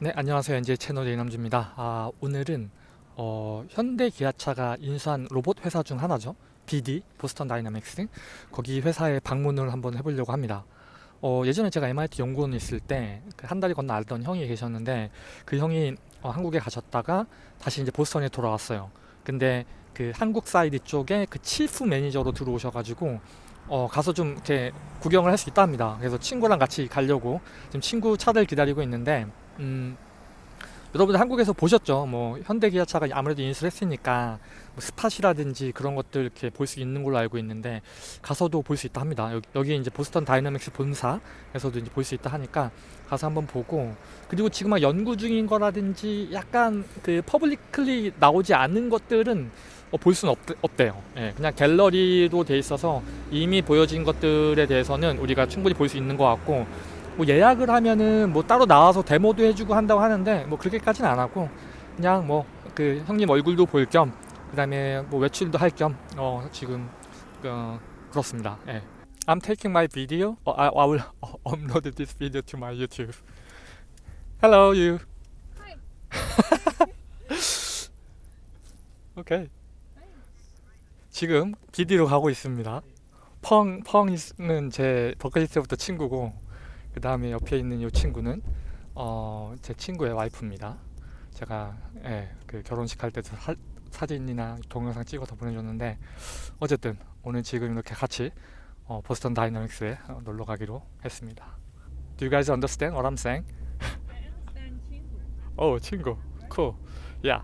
네, 안녕하세요. NJ 채널의 이남주입니다. 오늘은 현대 기아차가 인수한 로봇 회사 중 하나죠. BD, 보스턴 다이나믹스. 거기 회사에 방문을 한번 해보려고 합니다. 예전에 제가 MIT 연구원에 있을 때 한 달이 건너 알던 형이 계셨는데 그 형이 한국에 가셨다가 다시 이제 보스턴에 돌아왔어요. 근데 그 한국 사이드 쪽에 그 치프 매니저로 들어오셔가지고 가서 좀 이렇게 구경을 할 수 있다 합니다. 그래서 친구랑 같이 가려고 지금 친구 차를 기다리고 있는데 여러분들 한국에서 보셨죠? 뭐 현대기아차가 아무래도 인수를 했으니까 뭐 스팟이라든지 그런 것들 이렇게 볼 수 있는 걸로 알고 있는데 가서도 볼 수 있다 합니다. 여기 이제 보스턴 다이나믹스 본사에서도 이제 볼 수 있다 하니까 가서 한번 보고, 그리고 지금 막 연구 중인 거라든지 약간 그 퍼블릭클리 나오지 않은 것들은 볼 수는 없대요. 예, 그냥 갤러리로 돼 있어서 이미 보여진 것들에 대해서는 우리가 충분히 볼 수 있는 것 같고, 뭐 예약을 하면은 뭐 따로 나와서 데모도 해주고 한다고 하는데 뭐 그렇게까지는 안 하고 그냥 뭐 그 형님 얼굴도 볼 겸 그다음에 뭐 외출도 할 겸 지금 그렇습니다. 예. I'm taking my video. I will upload this video to my YouTube. Hello you. Hi. Okay. 지금 BD로 가고 있습니다. 펑은 제 버킷리스트부터 친구고, 그 다음에 옆에 있는 이 친구는 제 친구의 와이프입니다. 제가 그 결혼식 할 때도 사진이나 동영상 찍어서 보내줬는데, 어쨌든 오늘 지금 이렇게 같이 보스턴 다이나믹스에 놀러 가기로 했습니다. Do you guys understand what I'm saying? I understand 친구. Oh, 친구. Cool. Yeah.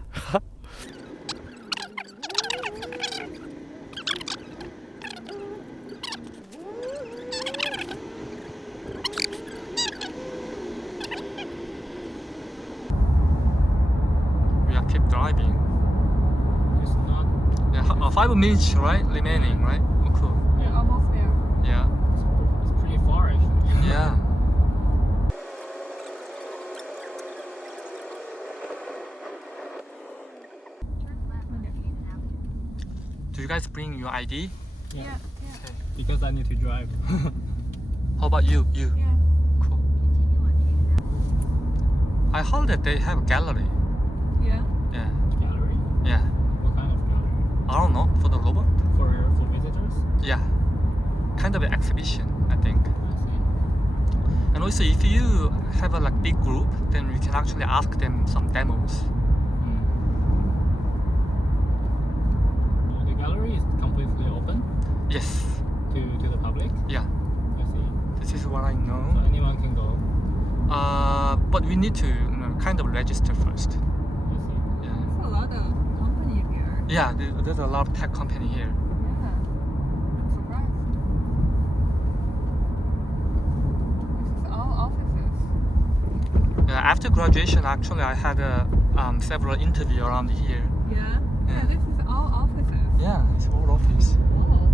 Keep driving. It's not. Yeah, 5 minutes, right? Remaining, right? Oh, cool. We're almost there. Yeah. It's pretty far actually. Yeah. Do you guys bring your ID? Yeah. Because I need to drive. How about you? You? Yeah. Cool. I heard that they have a gallery. Yeah. Yeah. Gallery? Yeah. What kind of gallery? I don't know, for the robot? For visitors? Yeah. Kind of an exhibition, I think. I see. And also, if you have a like big group, then you can actually ask them some demos. The gallery is completely open Yes. to the public. Yeah. I see. This is what I So know. anyone can go. But we need to kind of register first. I see. Yeah. There's a lot of company here. Yeah. There's a lot of tech company here. Yeah. I'm surprised. This is all offices. Yeah. After graduation, actually, I had several interviews around here. Yeah. Yeah. This is all offices. Yeah, it's all office. Oh.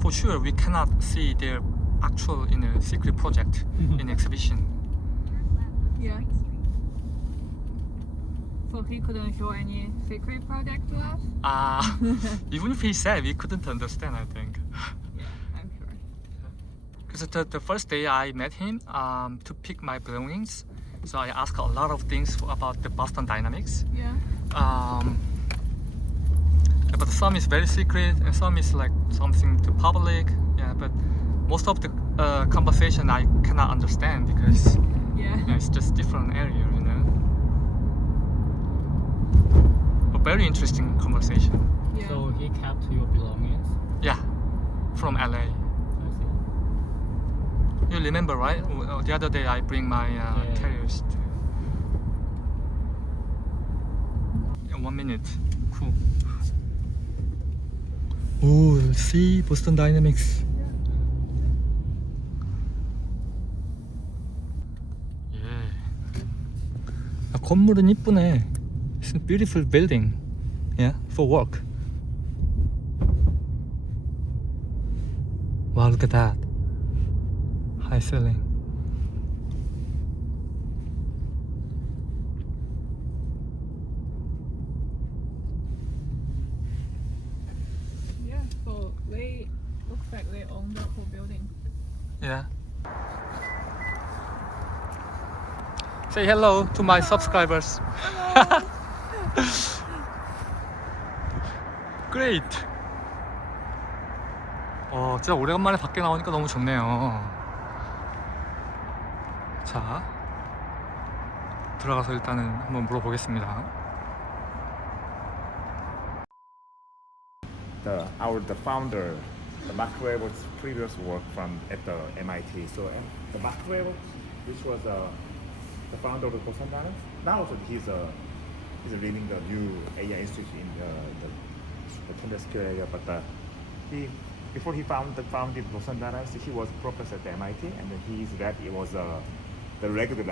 For sure, we cannot see their actual secret project in exhibition. Yeah. So he couldn't show any secret project to us? Even if he said, we couldn't understand, I think. Yeah, I'm sure. Because the first day I met him to pick my belongings, so I asked a lot of things about the Boston Dynamics. Yeah. But some is very secret and some is like something to public. Yeah, but most of the conversation I cannot understand because Yeah. it's just different area, you know. A very interesting conversation. Yeah. So he kept your belongings. Yeah, from LA. I see. You remember, right? The other day I bring my Yeah. carriers to. In 1 minute. Cool. Oh, see Boston Dynamics. Yeah. 건물은 이쁘네. It's a beautiful building. Yeah, for work. Wow, look at that. High ceiling. Yeah, so they looks like they own the whole building. Yeah. Say hello to my subscribers. Great. 진짜 오래간만에 밖에 나오니까 너무 좋네요. 자, 들어가서 일단은 한번 물어보겠습니다. The founder, the Mark Revel's previous work from at the MIT. So the Mark Revel, which was the founder of the Boston Dynamics, now also he's leading the new AI institute in the Kendall area. But he before he founded Boston Dynamics, he was a professor at the MIT, and then his lab it was the regular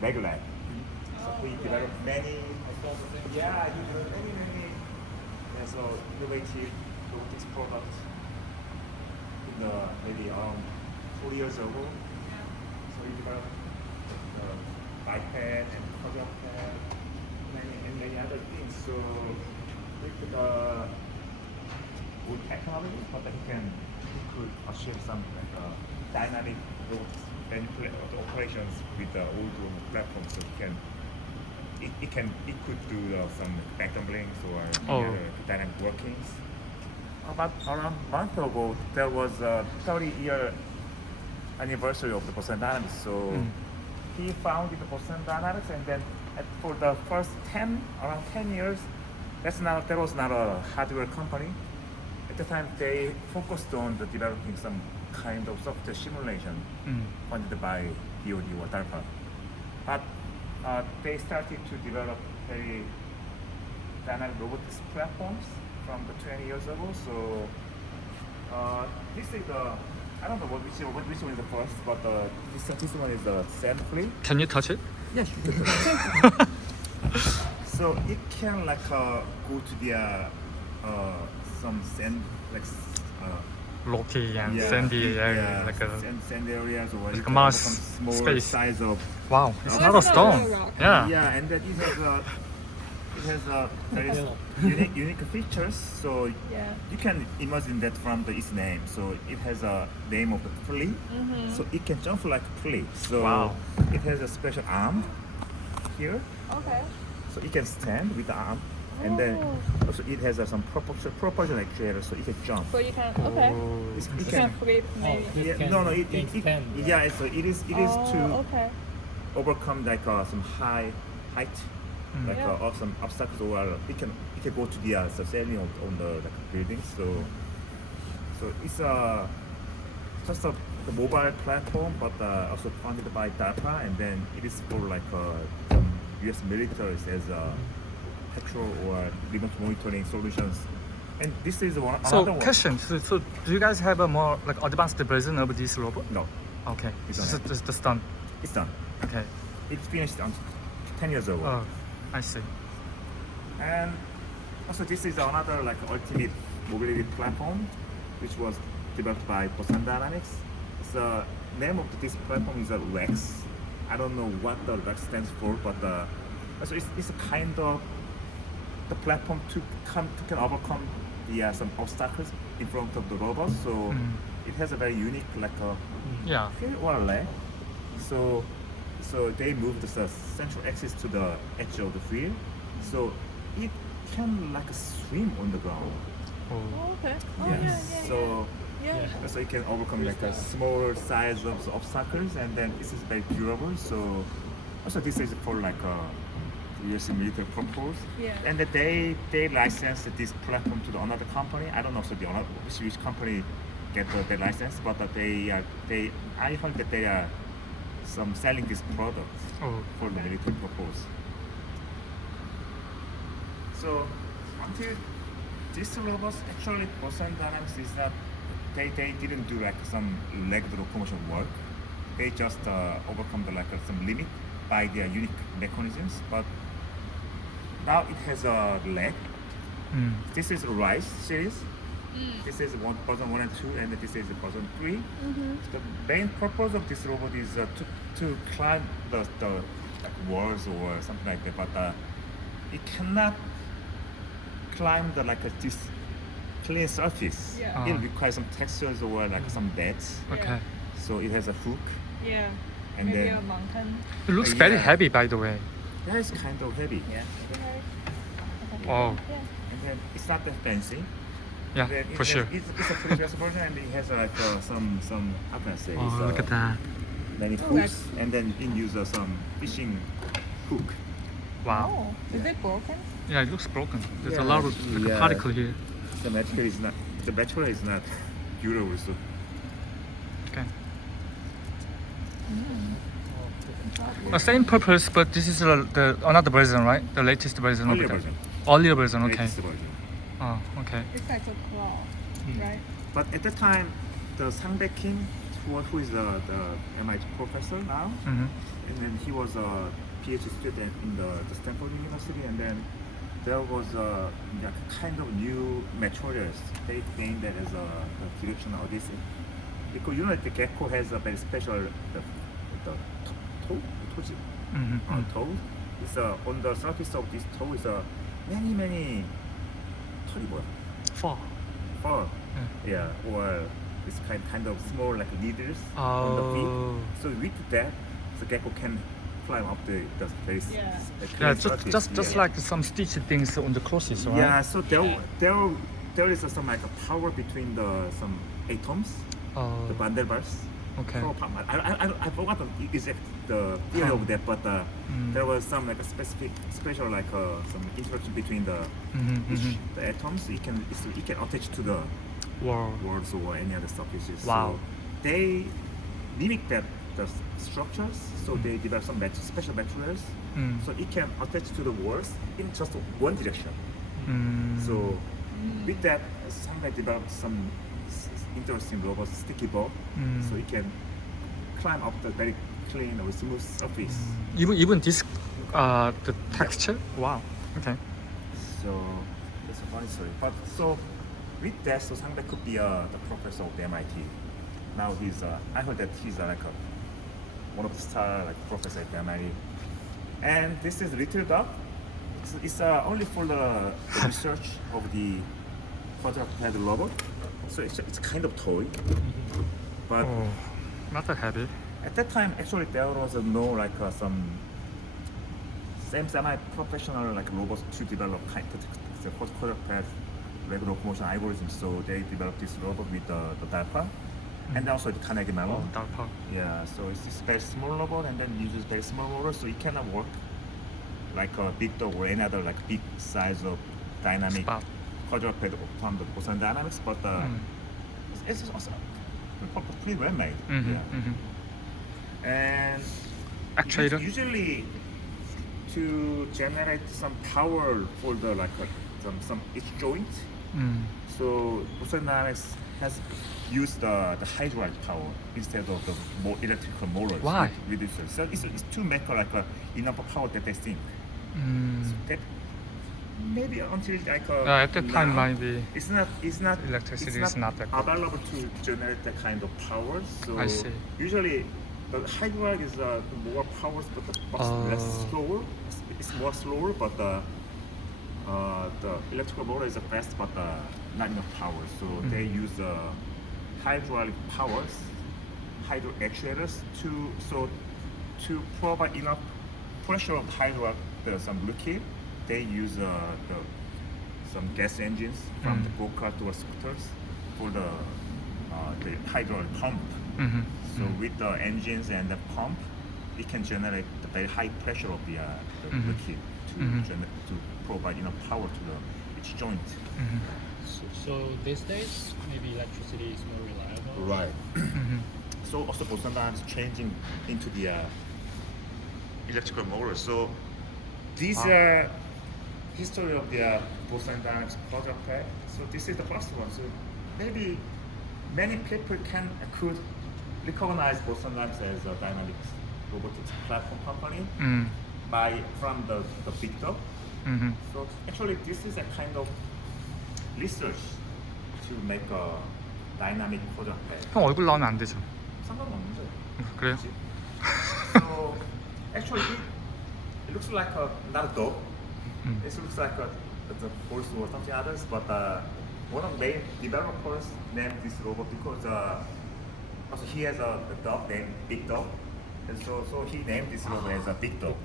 lab. So he developed many. Yeah, he developed many. Yeah, so innovative robotics products in the maybe around 4 years ago. So he developed the bike pad and cardiac pad and many other things. So with the old technology, but he could achieve some dynamic robotics manipulate the operations with the old platform. So it could do some back dumplings or dynamic workings. About around a month ago, there was a 30-year anniversary of the Boston Dynamics. So he founded the Boston Dynamics, and then for the first around 10 years, that was not a hardware company. At the time, they focused on developing some kind of software simulation funded by DoD or DARPA. But they started to develop very dynamic robotics platforms from the 20 years ago. So this is I don't know which one is the first, but this one is the sand free. Can you touch it? Yes. So it can go to the some sand Rocky and sandy area, like a sand areas or like it a can Mars become small space. size of Wow, it's Oh, not a that's stone. not a rock. Yeah. yeah, and then it has very unique features. So Yeah. you can imagine that from its name. So it has a name of the flea. So it can jump like a flea. So Wow. it has a special arm here. Okay. So it can stand with the arm. And then also it has some propulsion actuator, so it can jump. So you can okay. It You can can flip maybe. This yeah, can no, it stand. yeah. So it is to okay. overcome some high height, Yeah. or some obstacles, or it can go to the ceiling on the building. So it's just the mobile platform, but also funded by DARPA, and then it is for some U.S. militaries as petrol or remote monitoring solutions. And this is So another one. question. So do you guys have a more like advanced version of this robot? No, Okay. We It's don't just done. it's done. Okay. It's finished 10 years ago. Oh, I see. And also this is another ultimate mobility platform, which was developed by Boston Dynamics. The name of this platform is Rex. I don't know what the Rex stands for, but so it's a kind of the platform to can overcome some obstacles in front of the robot. So it has a very unique Yeah. heel or leg. So they moved the central axis to the edge of the wheel, so it can swim on the ground. Oh. Okay. Oh Yes. yeah. So Yeah. so it can overcome a smaller size of obstacles, and then this is very durable. So also this is for US military purpose. Yeah. And that they licensed this platform to another company. I don't know which company get the license, but I heard that they are selling this product Oh. for the military purpose. So until these robots, actually Boston Dynamics is that they didn't do some leg locomotion work. They just overcome some limit by their unique mechanisms. But now it has a leg. This is Rise series. This is version 1 and 2, and this is version 3. The main purpose of this robot is to climb the walls or something like that, but it cannot climb this clean surface. Yeah. It requires some textures or some beds. Okay. So it has a hook, Yeah. and Maybe then a mountain. It looks Yeah. very heavy, by the way. that is kind of heavy. Yeah. Oh, Yeah. And then it's not that fancy. yeah, And then for sure. It's a previous version, and it has like some how can I say? Oh, it's, look at that. many Oh, hooks, and then it uses some fishing hook. Wow. Oh, is it broken? Yeah, it looks broken. There's a Yeah, lot of like, a yeah. particle here. The material is not durable, so Okay. Oh, Same purpose, but this is the another version, right? The latest version earlier of it. version. Earlier version. Okay. Latest version. Oh, okay. It's like a claw, right? But at that time, the Sang-bae Kim, who is the MIT professor now, Mm-hmm. and then he was a PhD student in the Stanford University, and then there was a kind of new materials. They named that as a direction adhesive. Because you know the gecko has a very special the toe, Mm-hmm. toe. It's on the surface of this toe is many 털이 뭐야? Four. Fur. Yeah, or it's kind of small like needles on Oh. the feet. So with that, the gecko can climb up the face. Yeah. Yeah, just like some stitched things on the crosses, right? Yeah, so there is some like a power between some atoms, the Oh, van der Waals. okay. So, I forgot the exact the theory of that, but there was some like a special like some interaction between the Mm-hmm. the atoms. It can attach to the Wow. walls or any other surfaces. Wow. So they mimic the structures. So they develop some special materials. Mm. So it can attach to the walls in just one direction. Mm. So with that, somebody developed some interesting robot sticky ball. Mm. So it can climb up the very clean or smooth surface. Even this the texture. Wow. Okay. So it's a funny story. But so with that, so Sang-bae could be the professor of the MIT. Now he's I heard that he's like one of the star like professor at the MIT. And this is little dog. It's only for the research of the quadruped robot. So it's kind of toy. But Oh, not that heavy. at that time, actually, there was no like some semi-professional like robots to develop kind of the quadruped regular locomotion algorithms. So they developed this robot with the DARPA and also the Carnegie Oh, Mellon. dark power. Yeah, so it's this very small robot and then uses very small motor, so it cannot work like a big dog or any other like big size of dynamic Spot. quadruped from the Boston Dynamics, but it's also pretty well made. Mm-hmm. Yeah. Mm-hmm. And Actuator. usually to generate some power for the like some each joint. Mm. So Boston Dynamics has used the hydraulic power instead of the more electrical motors. Why? With this. So it's to make like enough power that they think. Mm. That maybe until like At that time, now, maybe it's not electricity it's is not that good. available to generate that kind of power. So I see. usually the hydraulic is more power, but less slower. It's more slower, but the electrical motor is fast, but not enough power. So they use hydraulic powers, hydro actuators to provide enough pressure of hydraulic some liquid. They use some gas engines from the go-kart or scooters for the hydraulic pump. Mm-hmm. So with the engines and the pump, it can generate the very high pressure of the liquid to provide enough power to each joint. So these days, maybe electricity is more reliable. Right. So also Boston Dynamics changing into the electrical motor. So these are history of the Boston Dynamics quadruped. So this is the first one. So maybe many people could recognize Boston Dynamics as a dynamics robotics platform company from the big dog. Mm-hmm. So actually this is a kind of research to make a dynamic quadruped. 형 얼굴 나오면 안 되죠? 상관없는데. 그래요? So actually it looks like not a dog. It looks like a horse or something others, but one of the main developers named this robot because Also, he has a dog named Big Dog, and so he named this robot as a Big Dog.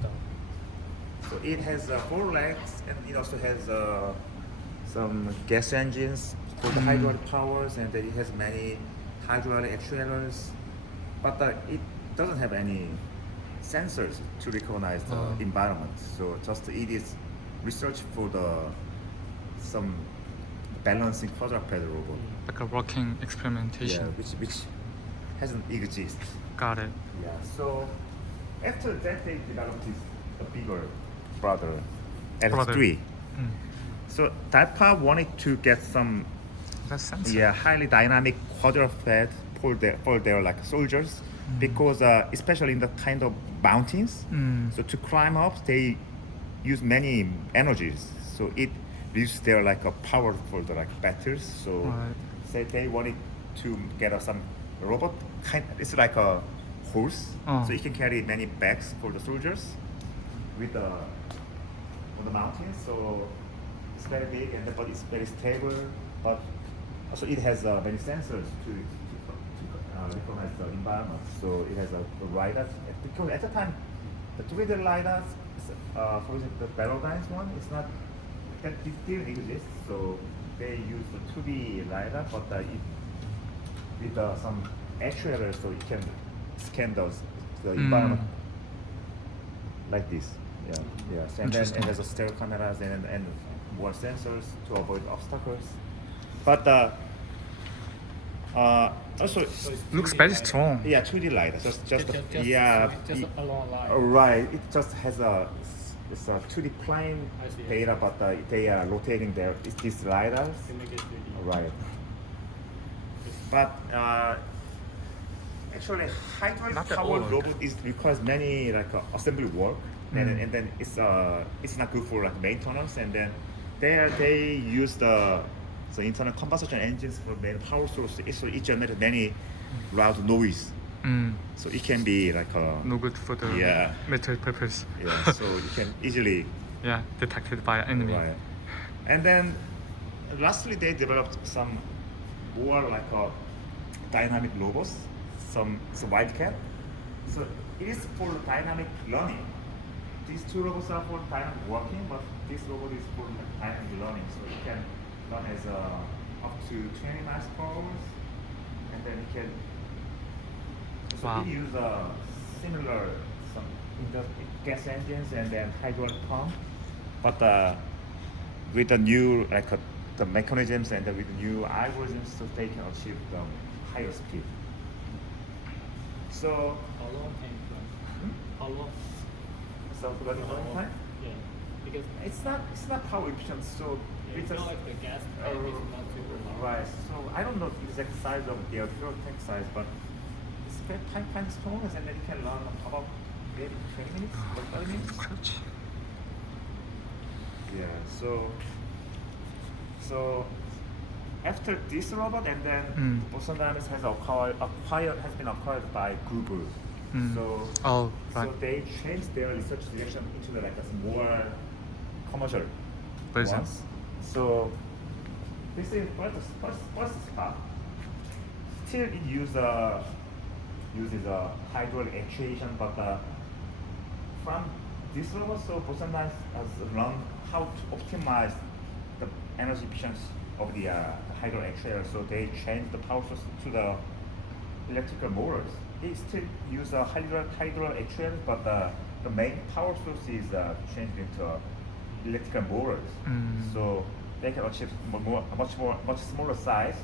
So it has 4 legs, and it also has some gas engines for the hydraulic powers, and then it has many hydraulic actuators, but it doesn't have any sensors to recognize the environment. So just it is research for some balancing quadruped robot. Like a working Yeah, experimentation. which hasn't exist. Got it. Yeah. So after that, they developed this a bigger brother, L3. Mm. So DARPA wanted to get some That's sense. highly dynamic quadruped for their like soldiers, because especially in the kind of mountains, so to climb up they use many energies, so it reduces their like a power for the like battles. So Right. say they wanted to get some robot it's like a horse, so it can carry many bags for the soldiers with the on the mountains. So it's very big, but it's very stable, but also it has many sensors to recognize the environment. So it has a radar, because at the time the 3D lidars, for example the Velodyne's one, it's not that it didn't exist. So they use the 2D lidar, but with some actuators, so it can scan the environment like this. Yeah. And then it has a stereo cameras and more sensors to avoid obstacles. But also, Looks very strong. yeah, 2D lidar. Just a long line. right. It just has it's a 2D plane I see. data, but they are rotating these lidars. To make it 3D. Right. But actually, hydraulic Not at powered all. robot requires many like assembly work, and then it's not good for like maintenance. And then they use the internal combustion engines for many power sources. So it generates many loud noise. So it can be like No good for the Yeah. military purpose. so you can easily Yeah, detected by enemy. right. And then lastly, they developed some more like dynamic robots, some wildcat. So it is for dynamic learning. These 2 robots are for dynamic working, but this robot is for like dynamic learning. So it can run as up to 20 miles per hour, and then it can. So Wow. it use similar some gas engines and then hydraulic pump, but with the new the mechanisms and with the new algorithms, so they can achieve the higher speed. So, How long can it run? How long? so for the running time, Yeah. Because it's not power efficient. So it's not like the gas tank is not super long. right. So I don't know the exact size of their fuel tank size, but it's very kind of small, and then it can run about maybe 20 minutes or 30 minutes. 그렇지. Yeah. So after this robot, and then Boston Dynamics has been acquired by Google. So Oh, right. so they changed their research direction into like a more commercial Version. ones. So this is first spot. Still it uses a hydraulic actuation, but from this robot, so Boston Dynamics has learned how to optimize the energy efficiency of the hydraulic actuator. So they changed the power source to the electrical motors. They still use a hydraulic actuator, but the main power source is changed into electrical motors. So they can achieve much smaller size,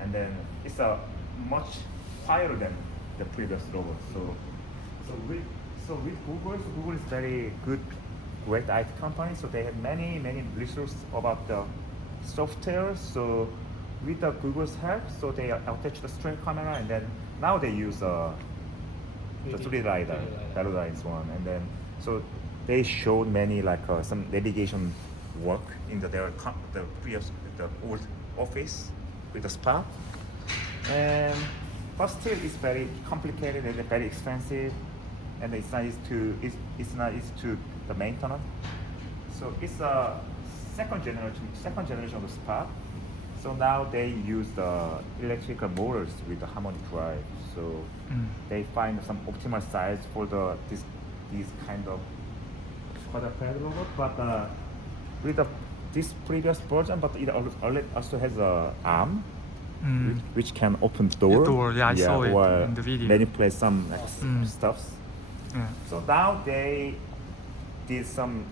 and then it's much higher than the previous robot. So with Google is very good, great IT company. So they have many resources about the software. So with the Google's help, so they attach the straight camera, and then now they use the 3D lidar, Velodyne's one, and then so they showed many like some navigation work in the old office with the spa, and but still it's very complicated and very expensive, and it's not easy to the maintenance. So it's a second generation of the spa. So now they use the electrical motors with the harmonic drive. So they find some optimal size for these kind of quadruped robot. But with this previous version, but it also has a arm which can open door. Door, yeah, I saw it or in the video. manipulate some stuffs. Yeah. So now they did some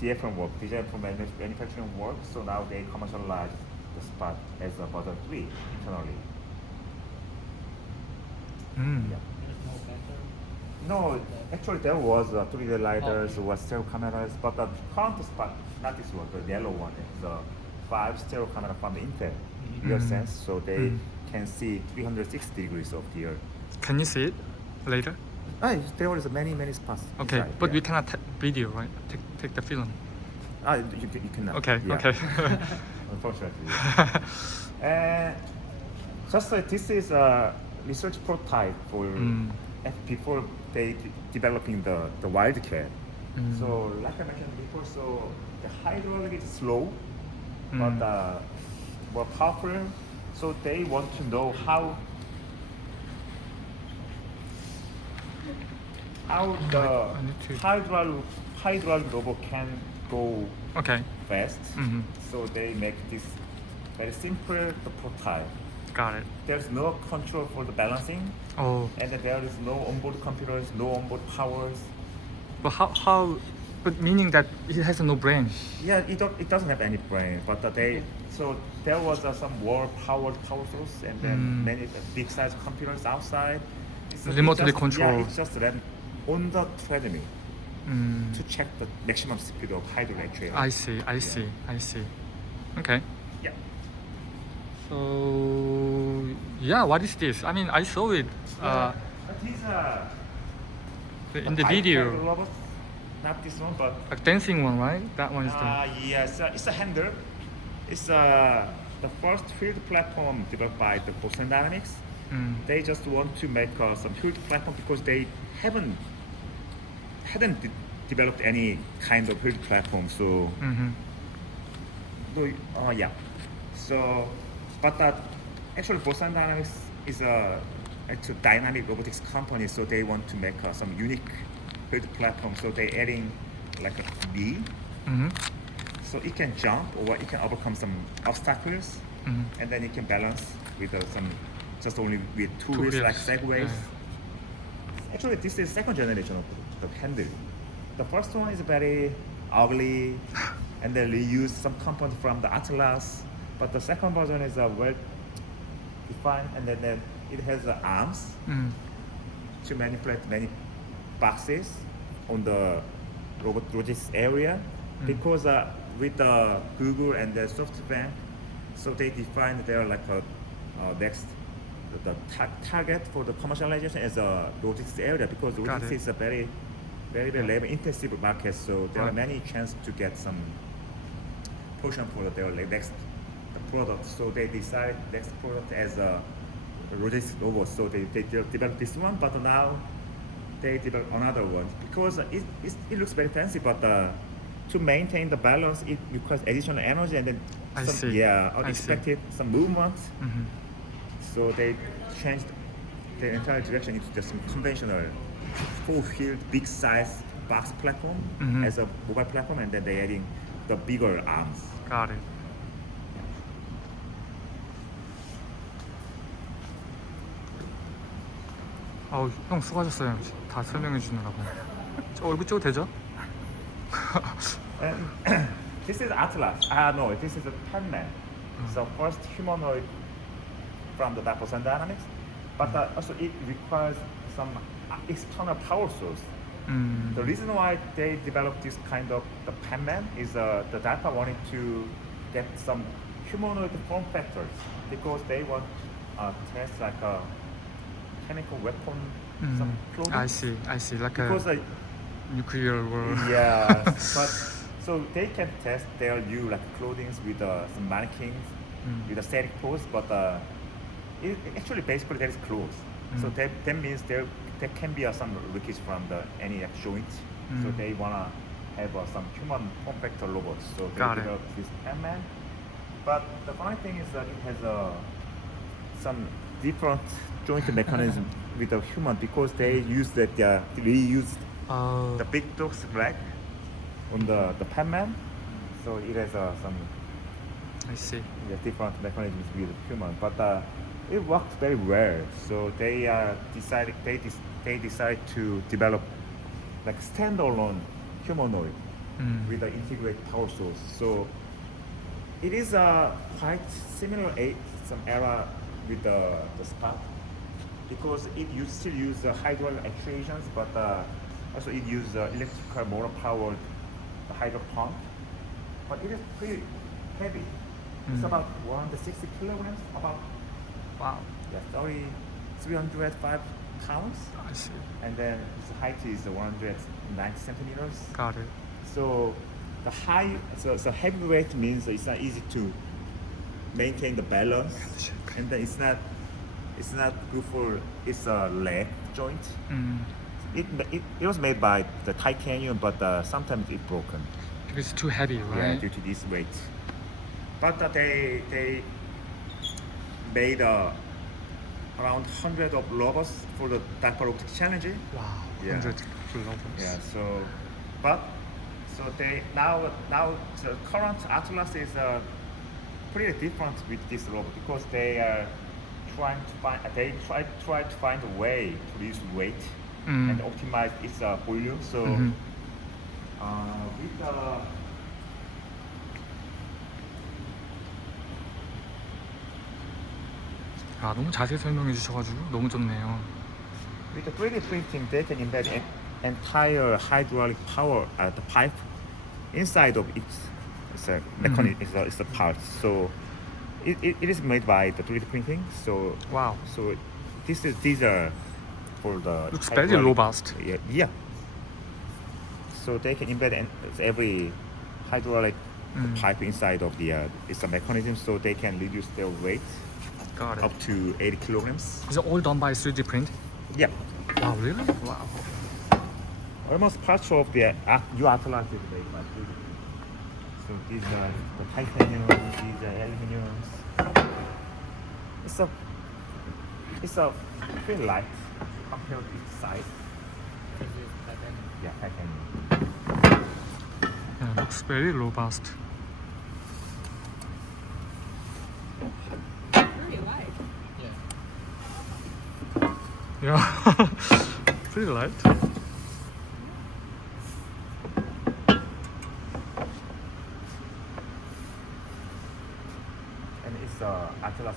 different work, design for manufacturing work. So now they commercialize the Spot as a version 3 internally. Yeah. There's no better. No, actually there was 3D lidars, was stereo cameras, but the current Spot, not this one, the yellow one, is a 5 stereo camera from the Intel real sense, so they can see 360 degrees of the Earth. Can you see it later? There is many spots. Okay, inside, but yeah. we cannot take video, right? Take the film. You cannot. Okay, yeah. okay. Unfortunately. And just this is a research prototype for before they developing the Wildcat. So like I mentioned before, so the hydraulic is slow, but more powerful. So they want to know how the I need to- hydraulic robot can go Okay, fast. So they make this very simple prototype. got it. There's no control for the balancing, Oh, and then there is no onboard computers, no onboard powers. but how? But meaning that it has no brain. Yeah, it doesn't have any brain, but so there was some wall-powered power source, and then many big size computers outside. So Remotely Yeah, controlled. it's just ran on the treadmill to check the maximum speed of hydraulic actuator. I see. Okay. Yeah. So yeah, what is this? I mean, I saw it But these in the video, robots, not this one, but like dancing one, right? That one is the. yes, it's a handler. It's the first field platform developed by the Boston Dynamics. They just want to make some field platform because they hadn't developed any kind of field platform. So, yeah. So, but actually Boston Dynamics is a dynamic robotics company. So they want to make some unique field platform. So they adding like a knee. So it can jump or it can overcome some obstacles, and then it can balance with just only with two wheels wheels. like segways. Yeah. Actually, this is second generation of the handle. The first one is very ugly, and then they use some components from the Atlas. But the second version is well defined, and then it has arms to manipulate many boxes on the robotics area. Because with Google and the SoftBank, so they define their like next the target for the commercialization as a robotics area, because Got robotics it. is a very labor intensive market. So there are Right. many chances to get some portion for their next product. So they decide next product as a robotics robot. So they develop this one, but now they develop another one because it looks very fancy, but to maintain the balance, it requires additional energy, and then I some, see. I see. unexpected some movement. So they changed the entire direction into just some conventional full-field, big-size box platform as a mobile platform, and then they're adding the bigger arms. Got it. 아우, 형 수고하셨어요. 다 설명해 주느라고. 저 얼굴 찍어도 되죠? And this is Atlas. No, this is a Penman. So first humanoid from the Boston Dynamics, but also it requires some external power source. The reason why they developed this kind of the Penman is the DARPA wanted to get some humanoid form factors because they want test like a chemical weapon, some clothing. I see. Like Because a nuclear war. yeah, but so they can test their new like clothing with some mannequins with a static pose, but it actually basically there is clothes. So that means there can be some leakage from any joint. So they wanna have some human form factor robots. So they Got it. developed this Ant-Man, But the funny thing is that it has some different joint mechanism with the human because they use that reuse the big dog's leg on the penman. So it has some I see. different mechanisms with human, but it works very well. So they decide to develop like standalone humanoid with an integrated power source. So it is quite similar some era with the Spark because it still use hydraulic actuations, but also it use electrical motor powered hydro pump. But it is pretty heavy. It's about 160 kilograms, about Wow. 305 pounds, I see. and then its height is 190 centimeters. Got it. So so heavyweight means it's not easy to maintain the balance, and then it's not good for its leg joint. It was made by the titanium, but sometimes it's broken. Because it's too heavy, Yeah, right? due to this weight. But they made around 100 of robots for the Dakar Robotics Challenge. Wow. Yeah. 100 kilometers. Yeah. So they now the current Atlas is pretty different with this robot because they are trying to find try to find a way to reduce weight and optimize its volume. So with the 아, 너무 자세히 설명해 주셔가지고 너무 좋네요. With the 3D printing, they can embed entire hydraulic power the pipe inside of its mechanism, it's a part. So it is made by the 3D printing. So Wow. so these are for the Looks very hydraulic- robust. Yeah. So they can embed every hydraulic pipe inside of the it's a mechanism, so they can reduce their weight Got it. up to 80 kilograms. Is it all done by 3D print? Yeah. Wow, really? Wow. Almost parts of the new Atlas is made by 3D. So these are the titanium, these are aluminiums. It's a pretty light compared to its size. This is titanium. Yeah, titanium. Yeah, looks very robust. Very light. Yeah. Yeah. Pretty light. And it's Atlas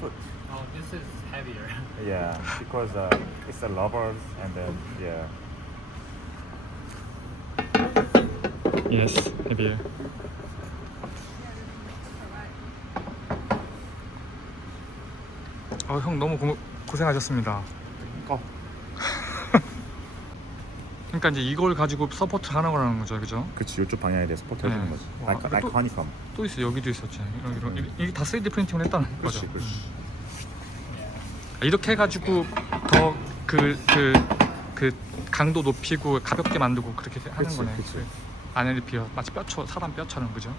foot. Oh, this is heavier. Yeah, because it's a rubbers and then yeah. Yes, heavier. 형 너무 고생하셨습니다. 그러니까 이제 이걸 가지고 서포트 하는 거라는 거죠, 그죠? 그치, 이쪽 방향에 대해서 서포트 해주는 네. 거지. 와, like 또- honeycomb. 또 있어, 여기도 있었지. 이게 다 3D 프린팅을 했다는 거죠. 그렇지, 그렇지. 이렇게 해가지고 더 그 강도 높이고 가볍게 만들고 그렇게 하는 그치, 거네. 그치. 안에를 비워 마치 사람 뼈처럼, 그죠?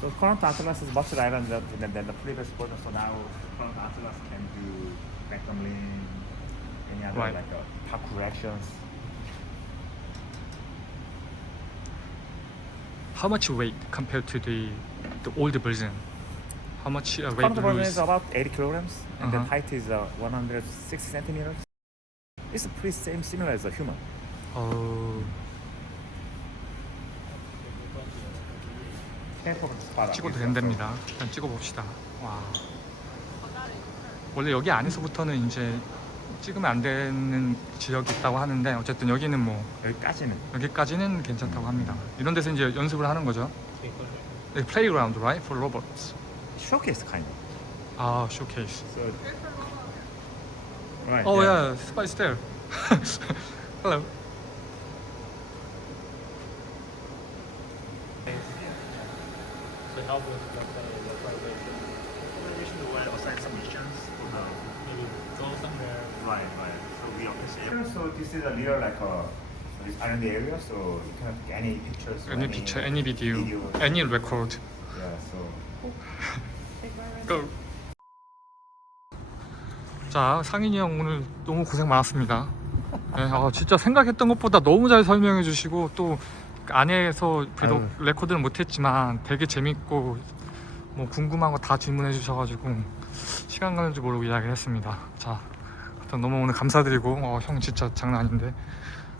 So current Atlas is much lighter than the previous version. So now current Atlas can do vacuum lean, any other Right. like parkour actions. How much weight compared to the old version? How much weight Current version lose? is about 80 kilograms, and the Uh-huh. height is 160 centimeters. It's pretty similar as a human. 찍어도 된답니다. 일단 찍어봅시다. 와. 원래 여기 안에서부터는 이제 찍으면 안 되는 지역이 있다고 하는데 어쨌든 여기는 뭐 여기까지는 괜찮다고 합니다. 이런 데서 이제 연습을 하는 거죠. The playground, right, for robots. Showcase kind of. 아, showcase. So, right. Oh yeah, Spice there. Hello. To help with the localization. We should assign some missions for the. Maybe go somewhere. Right. So we appreciate. So this is a real like a are in the area, so you cannot take any pictures. or Any picture, any video, any record. Yeah, so Go. 자, 상인이 형 오늘 너무 고생 많았습니다. 네, 진짜 생각했던 것보다 너무 잘 설명해 주시고 또 안에서 비록 아유. 레코드는 못했지만 되게 재밌고 뭐 궁금한 거 다 질문해 주셔가지고 시간 가는 줄 모르고 이야기를 했습니다. 자, 하여튼 너무 오늘 감사드리고 형 진짜 장난 아닌데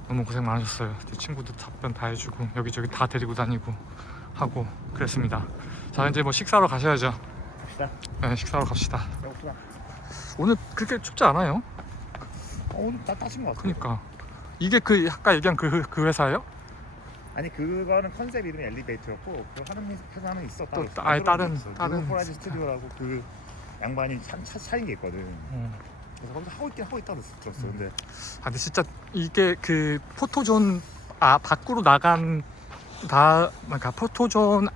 너무 고생 많으셨어요. 친구도 답변 다 해주고 여기저기 다 데리고 다니고 하고 그랬습니다. 자, 이제 뭐 식사로 가셔야죠. 갑시다. 네, 식사로 갑시다. 배고프다. 오늘 그렇게 춥지 않아요? 오늘 따신 것 같아. 그니까 이게 그 아까 얘기한 그 회사예요? 아니 그거는 컨셉 이름이 엘리베이터였고 그 하는 회사는 있어. 또 아예 다른 포라지 스튜디오라고 그 양반이 차린 게 있거든. 그래서 거기서 하고 있다고 들었어. 근데 근데 진짜 이게 그 포토존 밖으로 나간 그러니까 포토존이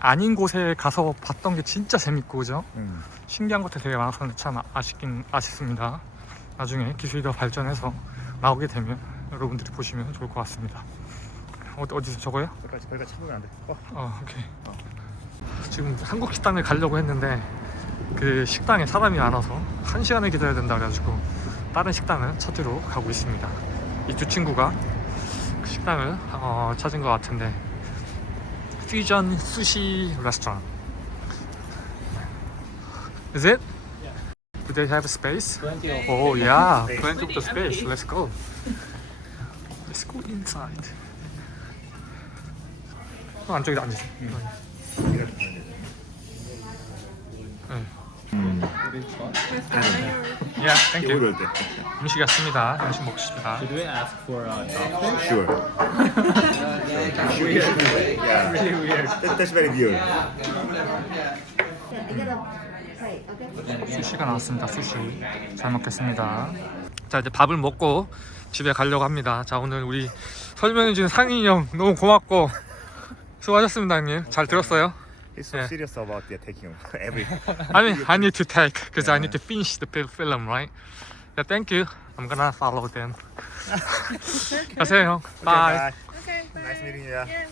아닌 곳에 가서 봤던 게 진짜 재밌고 그죠? 신기한 것들 되게 많아서 참 아쉽습니다. 나중에 기술이 더 발전해서 나오게 되면 여러분들이 보시면 좋을 것 같습니다. 어디서 저거요? 거기까지 참으면 안 돼. 오케이. 지금 한국 식당을 가려고 했는데 그 식당에 사람이 많아서 1시간을 기다려야 된다 그래가지고 다른 식당을 찾으러 가고 있습니다. 이 두 친구가 그 식당을 찾은 것 같은데 퓨전 수시 레스토랑. Is it? Do they have space? Plenty of. Oh yeah, plenty of the space. Let's go. Let's go inside. 안쪽에 앉으세요. 네. Yeah, thank you. 이거를 때. 음식 왔습니다. 음식 먹습니다. Did we ask for chopsticks? Sure. Yeah. Really weird. That's very weird. 수시가 나왔습니다. 수시. 잘 먹겠습니다. 자, 이제 밥을 먹고 집에 가려고 합니다. 자, 오늘 우리 설명해주는 상인이 형 너무 고맙고 수고하셨습니다, 형님. 잘 들었어요? He's so Yeah. serious about taking every. I mean, I need to take because I need to finish the film, right? Yeah, thank you. I'm gonna follow them. 가세요, 형. Bye. Bye. Okay, bye. Nice meeting you. Yeah,